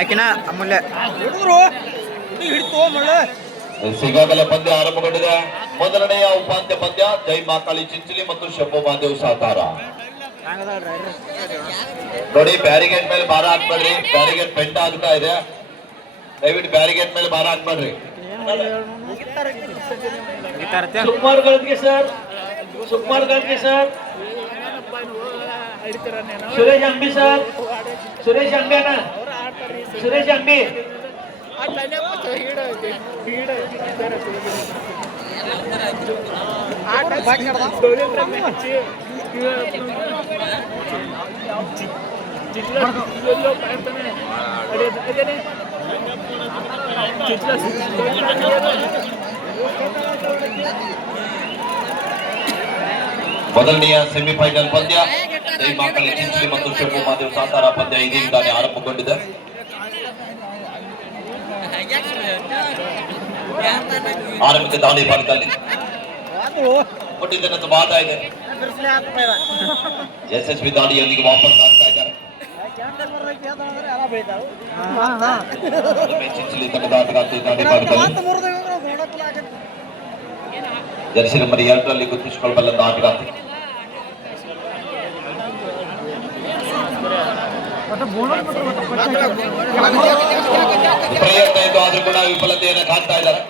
ಆಕಿನ ಅಮೂಲ್ಯ ಈಗಾಗಲೇ ಪಂದ್ಯ ಆರಂಭಗೊಂಡಿದೆ. ಮೊದಲನೆಯ ಉಪಾಂತ್ಯ ಪಂದ್ಯ ಜೈ ಮಾಕಾಳಿ ಚಿಂಚಲಿ ಮತ್ತು ಶಂಭು ಮಹಾದೇವ್ ಸಾತಾರ. ನೋಡಿ, ಬ್ಯಾರಿಗೇಡ್ ಮೇಲೆ ಭಾರ ಹಾಕ್ಬೇಡ್ರಿ, ಬ್ಯಾರಿಗೇಡ್ ಪೆಂಟ ಆಗ್ತಾ ಇದೆ. ದಯವಿಟ್ಟು ಬ್ಯಾರಿಗೇಡ್ ಮೇಲೆ ಭಾರ ಹಾಕ್ಬೇಡ್ರಿ. Sukumar Galadge sir, Sukumar Galadge sir, Suresh Ambi sir, Suresh ಅಂಬೇನ, ಸುರೇಶ್ ಅಂಬಿ ಮೊದಲನೆಯ ಸೆಮಿಫೈನಲ್ ಪಂದ್ಯ ಜೈ ಮಾಕಾಳಿ ಚಿಂಚಲಿ ಮತ್ತು ಶಂಭು ಮಹಾದೇವ್ ಸಾತಾರ ಪಂದ್ಯ ಇದೀಗಾನೇ ಆರಂಭಗೊಂಡಿದೆ. ಆರಂಭಿಕ ದಾಳಿ ಭಾಗದಲ್ಲಿ ಕೊಟ್ಟಿದ್ದನ್ನು ಬಾಧ ಇದೆ. ಯಶಸ್ವಿ ದಾಳಿಯೊಂದಿಗೆ ವಾಪಸ್ ಆಗ್ತಾ ಇದ್ದಾರೆ. ಚಿಂಚಲಿ ತಂಡದ ಆಟಗಾರ್ತಿ ದಾಳಿ ಭಾಗದಲ್ಲಿ ಜರ್ಸಿ ನಂಬರ್ 2ರಲ್ಲಿ ಗುರುತಿಸಿಕೊಳ್ಳಬಲ್ಲ ಆಟಗಾರ್ತಿ. ಪ್ರಯತ್ನ ಇದು ಆದ್ರೂ ಕೂಡ ವಿಫಲತೆಯನ್ನು ಕಾಣ್ತಾ ಇದ್ದಾರೆ.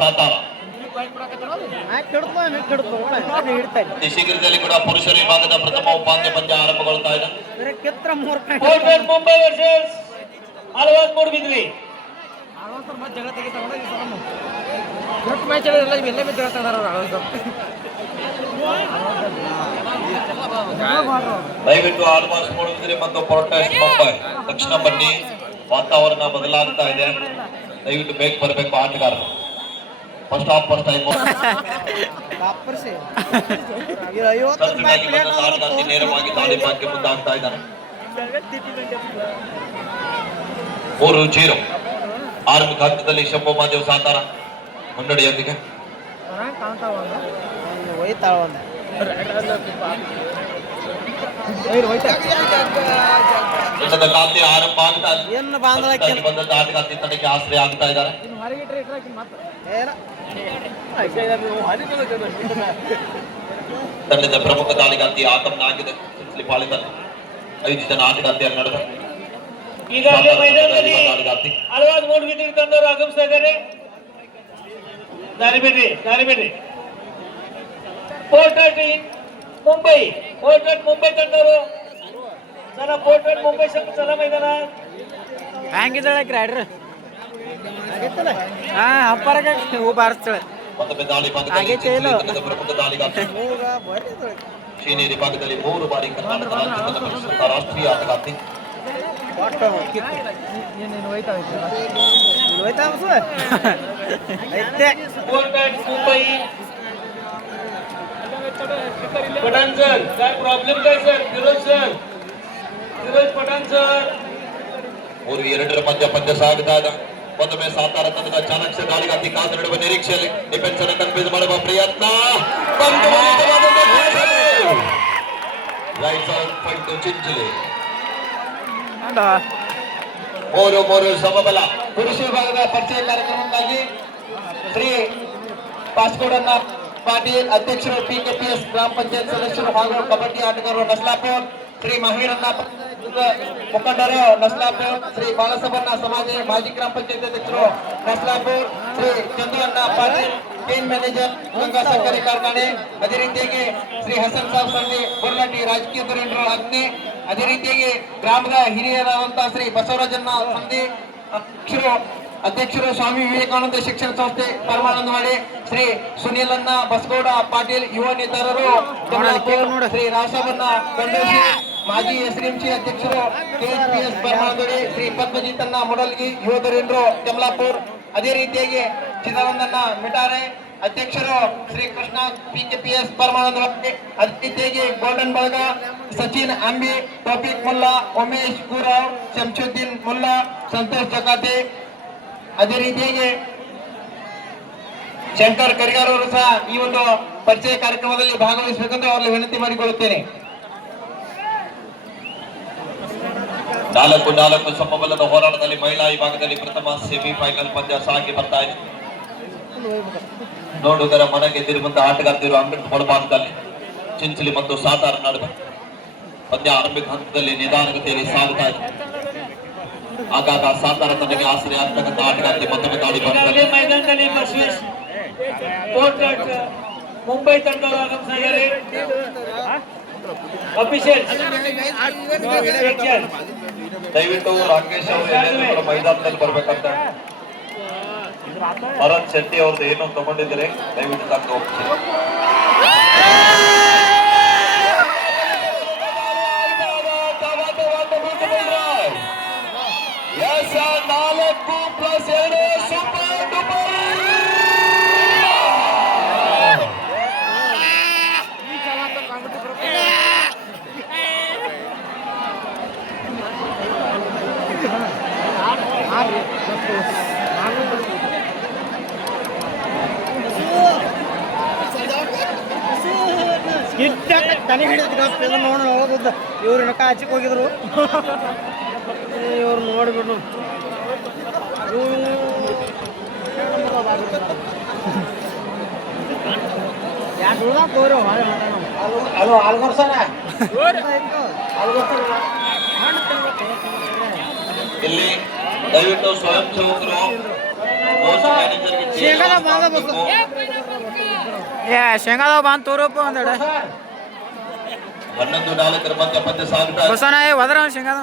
ಸಾತಾರ ಶೀಘ್ರದಲ್ಲಿ ಕೂಡ ಪುರುಷರ ವಿಭಾಗದ ಪ್ರಥಮ ಉಪಾಂತ್ಯ ಪಂದ್ಯ ಆರಂಭಗೊಳ್ತಾ ಇದೆ. ಮುಂಬೈ ವರ್ಸಸ್ ಹಲವಾರು ಮೂಡುಬಿದ್ರಿ. ದಯವಿಟ್ಟು ಆಲ್ಮೋಸ್ಟ್ ಮೂಡುಬಿದ್ರೆ ಮತ್ತು ಪ್ರೊಟೆಸ್ಟ್ ಮುಂಬೈ ತಕ್ಷಣ ಬನ್ನಿ, ವಾತಾವರಣ ಬದಲಾಗ್ತಾ ಇದೆ. ದಯವಿಟ್ಟು ಬೇಗ ಬರಬೇಕು ಆಟಗಾರರು. ಫಸ್ಟ್ ಹಾಫ್ ಫಸ್ಟ್ ಟೈಮ್ ನೇರವಾಗಿ ದಾಳಿ ಭಾಗಕ್ಕೆ ಮುಂದಾಗ್ತಾ ಇದ್ದಾರೆ. 3-0 ಆರಂಭಿಕ ಹಂತದಲ್ಲಿ ಶಂಭು ಮಹಾದೇವ್ ಸಾತಾರ ಮುನ್ನಡೆಯೊಂದಿಗೆ. ತಂಡದ ಖಾತೆ ಆರಂಭ ಆಗ್ತಾ ಬಂದಂತ ಆಟಗಾರ್ತಿ ತಂಡಕ್ಕೆ ಆಶ್ರಯ ಆಗ್ತಾ ಇದ್ದಾರೆ. ತಂಡದ ಪ್ರಮುಖ ದಾಳಿಗಾರ್ತಿ ಆಗಮನ ಆಗಿದೆ. ಚಿಂಚಲಿ ಪಾಳಿತ 5 ಜನ ಆಟಗಾರ್ತಿಯನ್ನು ನಡೆದ ಈಗಾಗಲೇ ಮೈದಾನದಲ್ಲಿ ಹಲವಾರು ಮೂಡುಬಿದ್ರಿ ತಂಡವರು ಆಗಮಿಸ್ತಾ ಇದ್ದಾರೆ. ದಾರಿ ಬಿಡ್ರಿ. ಪೋರ್ಟ್ರೇಟ್ ಮುಂಬೈ, ಪೋರ್ಟ್ರೇಟ್ ಮುಂಬೈ ತಂಡವರು ಸಲ ಪೋರ್ಟ್ರೇಟ್ ಮುಂಬೈ ಸಲ ಮೈದಾನ ಹ್ಯಾಂಗಿದ್ದಾಳೆ ರೈಡ್ರ್ ಅಪ್ಪರಗೆ ಹೂ ಬಾರಿಸ್ತಾಳೆ. ಮತ್ತೊಮ್ಮೆ ದಾಳಿ ಭಾಗದಲ್ಲಿ ಪ್ರಮುಖ ದಾಳಿಗಾರ್ತಿ ಶೀನೇರಿ ಭಾಗದಲ್ಲಿ 3 ಬಾರಿ ಕರ್ನಾಟಕ ರಾಜ್ಯದ ಪರಿಷತ್ ರಾಷ್ಟ್ರೀಯ ಆಟಗಾರ್ತಿ. मुंबई पठाण सर काय प्रॉब्लेम काय सर फिरोज पठाण सर 3-2 ಮಧ್ಯ ಪಂದ್ಯ ಸಾಗುತ್ತಾ ಇದೆ. ಮತ್ತೊಮ್ಮೆ ಸಾತಾರ ತಂಡದ ಚಾಣಕ್ಯ ದಾಳಿಗಾರ್ತಿ ಕಾದು ನಡುವ ನಿರೀಕ್ಷೆಯಲ್ಲಿ ಡಿಫೆನ್ಸ್ ಅನ್ನು ಕನ್ಫ್ಯೂಸ್ ಮಾಡುವ ಪ್ರಯತ್ನ. ಚಿಂಚಲಿ 3 ಸಮಬಲ. ಪುರುಷ ವಿಭಾಗದ ಪರಿಚಯ ಕಾರ್ಯಕ್ರಮಕ್ಕಾಗಿ ಶ್ರೀ ಪಾಸ್ಕೋಡನ್ನ ಪಾಟೀಲ್ ಅಧ್ಯಕ್ಷರು, ಪಿಕೆಪಿಎಸ್ ಗ್ರಾಮ ಪಂಚಾಯತ್ ಸದಸ್ಯರು ಹಾಗೂ ಕಬಡ್ಡಿ ಆಟಗಾರರು ನಸ್ಲಾಪುರ್, ಶ್ರೀ ಮಹೀರನ್ನ ಮುಖಂಡರು ನಸ್ಲಾಪುರ್, ಶ್ರೀ ಬಾಲಸಬಣ್ಣ ಸಮಾಜ ಮಾಜಿ ಗ್ರಾಮ ಪಂಚಾಯತ್ ಅಧ್ಯಕ್ಷರು ನಸ್ಲಾಪುರ್, ಶ್ರೀ ಚಂದ್ರಣ್ಣ ಪಾಟೀಲ್ ಟೀಮ್ ಮ್ಯಾನೇಜರ್ ಗಂಗಾ ಸಕ್ಕರೆ ಕಾರ್ಖಾನೆ, ಅದೇ ರೀತಿಯಾಗಿ ಶ್ರೀ ಹಸನ್ ಸಾಬ್ ಸಂಧಿ ಬೊರ್ಲಟ್ಟಿ ರಾಜಕೀಯ ಧುರೀಣರು ಅಗ್ನಿ, ಅದೇ ರೀತಿಯಾಗಿ ಗ್ರಾಮದ ಹಿರಿಯರಾದಂತಹ ಶ್ರೀ ಬಸವರಾಜಣ್ಣ ಸಂಧಿ ಅಧ್ಯಕ್ಷರು ಸ್ವಾಮಿ ವಿವೇಕಾನಂದ ಶಿಕ್ಷಣ ಸಂಸ್ಥೆ ಪರಮಾನಂದವಾಡಿ, ಶ್ರೀ ಸುನೀಲಣ್ಣ ಬಸಗೌಡ ಪಾಟೀಲ್ ಯುವ ನೇತಾರರು, ಶ್ರೀ ರಾಸವಣ್ಣ ಕಂಡೋಶಿ ಮಾಜಿ ಎಸ್ಡಿಎಂಸಿ ಅಧ್ಯಕ್ಷರು ಕೆಎಸ್ಪಿಎಸ್ ಪರಮಾನಂದವಾಡಿ, ಶ್ರೀ ಪದ್ಮಜಿತಣ್ಣ ಮುಡಲ್ಗಿ ಯುವ ಧುರೀಣರು ಕಮಲಾಪುರ್, ಅದೇ ರೀತಿಯಾಗಿ ಚಿದಾನಂದಣ್ಣ ಮಿಟಾರೆ ಅಧ್ಯಕ್ಷರು ಶ್ರೀ ಕೃಷ್ಣ ಪಿಕೆಪಿಎಸ್ ಪರಮಾನಂದವಾಡಿ, ಅದೇ ರೀತಿಯಾಗಿ ಗೋಲ್ಡನ್ ಬಳಗ ಸಚಿನ್ ಅಂಬಿ, ತೌಫಿಕ್ ಮುಲ್ಲಾ, ಉಮೇಶ್ ಗುರಾವ್, ಶಂಶುದ್ದೀನ್ ಮುಲ್ಲಾ, ಸಂತೋಷ್ ಜಕಾತೆ, ಅದೇ ರೀತಿಯಾಗಿ ಶಂಕರ್ ಕರಿಗಾರ್ ಅವರು ಸಹ ಈ ಒಂದು ಪರಿಚಯ ಕಾರ್ಯಕ್ರಮದಲ್ಲಿ ಭಾಗವಹಿಸಬೇಕೆಂದು ಅವರಲ್ಲಿ ವಿನಂತಿ ಮಾಡಿಕೊಳ್ಳುತ್ತೇನೆ. 4-4 ಸಮಬಲದ ಹೋರಾಟದಲ್ಲಿ ಮಹಿಳಾ ವಿಭಾಗದಲ್ಲಿ ಪ್ರಥಮ ಸೆಮಿಫೈನಲ್ ಪಂದ್ಯ ಸಾಗಿ ಬರ್ತಾ ಇದೆ. ನೋಡುಗರ ಮನೆಗೆ ತಿರುಗುವಂತ ಆಟಗಾರ್ತಿರು ಅಮೃತ್ ಹೊಳಭಾಗದಲ್ಲಿ ಚಿಂಚಲಿ ಮತ್ತು ಸಾತಾರ ನಡುವೆ ಪಂದ್ಯ ಆರಂಭಿಕ ಹಂತದಲ್ಲಿ ನಿಧಾನಗತಿಯಲ್ಲಿ ಸಾಗುತ್ತಾ ಇದೆ. ಆಗಾಗ ಸಾತಾರ ತಂಡಕ್ಕೆ ಆಸರೆ ಆಗ್ತಕ್ಕಂಥ ಆಟಗಾರ್ತಿ ಮತ್ತೊಮ್ಮೆ ದಾಳಿ ಬರ್ತಾರೆ. ಮೈದಾನದಲ್ಲಿ ಮುಂಬೈ ತಂಡದ ಆಗಮಿಸಿದ್ದಾರೆ. ಅಫಿಷಿಯಲ್ ದಯವಿಟ್ಟು ರಾಕೇಶ್ ಅವರು ಎಲ್ಲರೂ ಮೈದಾನದಲ್ಲಿ ಬರ್ಬೇಕಂತ. ಭರತ್ ಶೆಟ್ಟಿ ಅವ್ರದ್ದು ಏನು ತಗೊಂಡಿದ್ದಾರೆ ದಯವಿಟ್ಟು ತಂದು ಹೋಗ್ತೀವಿ. 4+2 ಸೂಪರ್ ಡೂಪರ್. ತನಿ ಹಿಡಿದ ನೋಡಿ ಹೋಗುದ ಇವ್ರು ಇನ್ನ ಆಚೆಗೆ ಹೋಗಿದ್ರು. ಇವ್ರು ನೋಡ್ಬಿಟ್ಟು ಇಲ್ಲಿ ದಯವಿಟ್ಟು ಸ್ವಯಂ ಸೇವಕರು ಶೇಂಗಾದ ಬಂದು ತೋರಪ್ಪ ಒಂದೆಡೆ 11-4 ಮಧ್ಯ ಪಂದ್ಯ ಸಾಗುತ್ತಾ ಇದೆ. ಹೊಸನ ಹೋದ್ರ ಶೇಂಗಾದ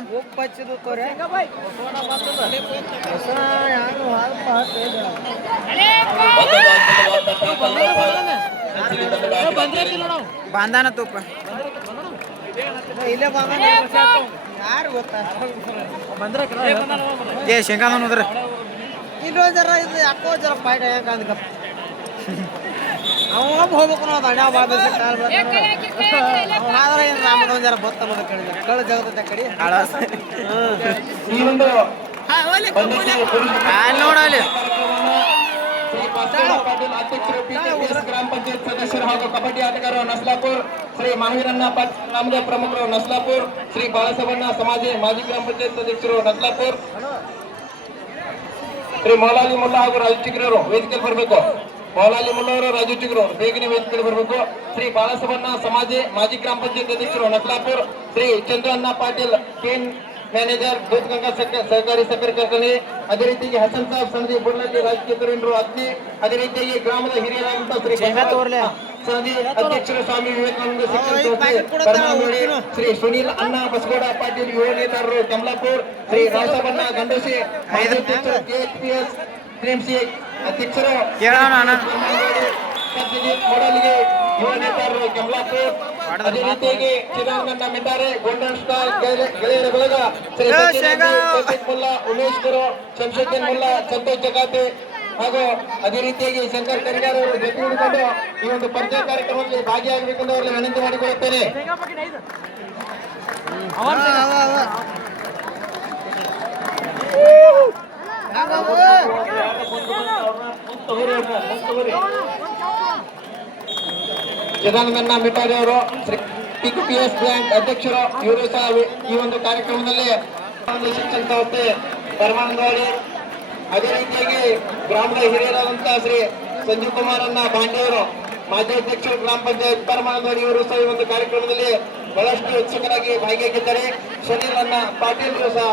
ಬಾಂಧಾನ ತುಪ್ಪ ಇಲ್ಲೇ ಯಾರು ಗೊತ್ತಾ ಏ ಶೇಂಗಾದ ಹೋದ್ರ ಇಲ್ಲೋ ಜರ ಇದು ಯಾಕೋ ಜರ ಪಾಯ್ಡ ಯಾಕಂದ ಅವ ಹೋಗ್ಬೇಕು ನಾವು ದಂಡ ಆದ್ರೆ ನಮ್ದು ಜರ ಬತ್ತ ಕಳ ಜಗತ್ತ ಕಡೆ ಈ ಒಂದು ನೋಡಲಿ ಪಾಟೀಲ್ ಅಧ್ಯಕ್ಷರು ಪಿಕೆಪಿಎಸ್ ಗ್ರಾಮ ಪಂಚಾಯತ್ ಸದಸ್ಯರು ಹಾಗೂ ಕಬಡ್ಡಿ ಆಟಗಾರರು ನಸ್ಲಾಪುರ್, ಶ್ರೀ ಮಾಹಿರಣ್ಣ ನಾಮದೇವ್ ಪ್ರಮುಖರು ನಸ್ಲಾಪುರ್, ಶ್ರೀ ಬಾಳಸವಣ್ಣ ಸಮಾಜಿ ಮಾಜಿ ಗ್ರಾಮ ಪಂಚಾಯತ್ ಸದಸ್ಯರು ನಸ್ಲಾಪುರ್, ಶ್ರೀ ಮೌಲಾಲಿ ಮುಲ್ಲಾ ಹಾಗೂ ರಾಜು ಚಿಗ್ರವರು ವೇದಿಕೆ ಬರಬೇಕು. ಮೌಲಾಲಿ ಮುಲ್ಲಾ ಅವರು ರಾಜು ಚಿಗ್ರವರು ಬೇಗನೆ ವೇದಿಕೆ ಬರಬೇಕು. ಶ್ರೀ ಬಾಳಸವಣ್ಣ ಸಮಾಜಿ ಮಾಜಿ ಗ್ರಾಮ ಪಂಚಾಯತ್ ಅಧ್ಯಕ್ಷರು ನಸ್ಲಾಪುರ್, ಶ್ರೀ ಚಂದ್ರಣ್ಣ ಪಾಟೀಲ್ ಕೇನ್ ಮ್ಯಾನೇಜರ್ ದೂಧಗಂಗಾ ಸಹಕಾರಿ ಸಕ್ಕರೆ ಕಾರ್ಖಾನೆ, ಅದೇ ರೀತಿಯಾಗಿ ಹಸನ್ ಸಾಬ್ ಸಂಧಿ ಬುರ್ಲಲ್ಲಿ ರಾಜಕೀಯ ಧುರೀಣರು ಅಗ್ನಿ, ಅದೇ ರೀತಿಯಾಗಿ ಗ್ರಾಮದ ಹಿರಿಯರಾದಂತಹ ಶ್ರೀ ಸಂಧಿ ಅಧ್ಯಕ್ಷರು ಸ್ವಾಮಿ ವಿವೇಕಾನಂದ ಶಿಕ್ಷಣ ಸಂಸ್ಥೆ ಪರಮಾನೋಡಿ, ಶ್ರೀ ಸುನೀಲ್ ಅಣ್ಣ ಬಸಗೌಡ ಪಾಟೀಲ್ ಯುವ ನೇತಾರರು ಕಮಲಾಪುರ್, ಶ್ರೀ ರಾಸವಣ್ಣ ಗಂಡೋಸಿ ಅಧ್ಯಕ್ಷರು ಕೆಎಚ್ಪಿಎಸ್ ಟಿಎಂಸಿ ಅಧ್ಯಕ್ಷರು ಮೊಡಲಿಗೆ ಯುವ ನೇತಾರರು ಕಮಲಾಪುರ್, ಅದೇ ರೀತಿಯಾಗಿ ಚಿರಾಂಗಣ್ಣ ಮಿಟಾರೆ ಗೋಲ್ಡನ್ ಸ್ಟಾರ್ ಗೆಳೆಯರ ಬಳಗ ಶ್ರೀ ಸಚಿನ್ ಮುಲ್ಲಾ, ಉಮೇಶ್ ಗುರು, ಶಂಶುದ್ದೀನ್ ಮುಲ್ಲಾ, ಸಂತೋಷ್ ಜಗಾತೆ ಹಾಗೂ ಅದೇ ರೀತಿಯಾಗಿ ಶಂಕರ್ ಕರಿಗಾರ್ ಅವರು ಜೊತೆ ಹಿಡಿದುಕೊಂಡು ಈ ಒಂದು ಪರಿಚಯ ಕಾರ್ಯಕ್ರಮದಲ್ಲಿ ಭಾಗಿಯಾಗಬೇಕೆಂದು ಅವರಲ್ಲಿ ವಿನಂತಿ ಮಾಡಿಕೊಳ್ಳುತ್ತೇನೆ. ಚಿದಾನಂದಣ್ಣ ಮಿಟಾರಿ ಅವರು ಪಿಕೆಪಿಎಸ್ ಬ್ಯಾಂಕ್ ಅಧ್ಯಕ್ಷರು, ಇವರು ಸಹ ಈ ಒಂದು ಕಾರ್ಯಕ್ರಮದಲ್ಲಿ ಶಿಕ್ಷಣ ಸಂಸ್ಥೆ ಪರಮಾನಂದವಾಡಿ, ಅದೇ ರೀತಿಯಾಗಿ ಗ್ರಾಮದ ಹಿರಿಯರಾದಂತಹ ಶ್ರೀ ಸಂಜೀವ್ ಕುಮಾರ್ ಅನ್ನ ಬಾಂಡೆಯವರು ಮಾಜಿ ಅಧ್ಯಕ್ಷರು ಗ್ರಾಮ ಪಂಚಾಯತ್ ಪರಮಾನಂದವಾಡಿ, ಇವರು ಸಹ ಈ ಒಂದು ಕಾರ್ಯಕ್ರಮದಲ್ಲಿ ಬಹಳಷ್ಟು ಉತ್ಸುಕರಾಗಿ ಭಾಗಿಯಾಗಿದ್ದಾರೆ. ಸುನೀಲ್ ಅನ್ನ ಪಾಟೀಲ್ ಸಹ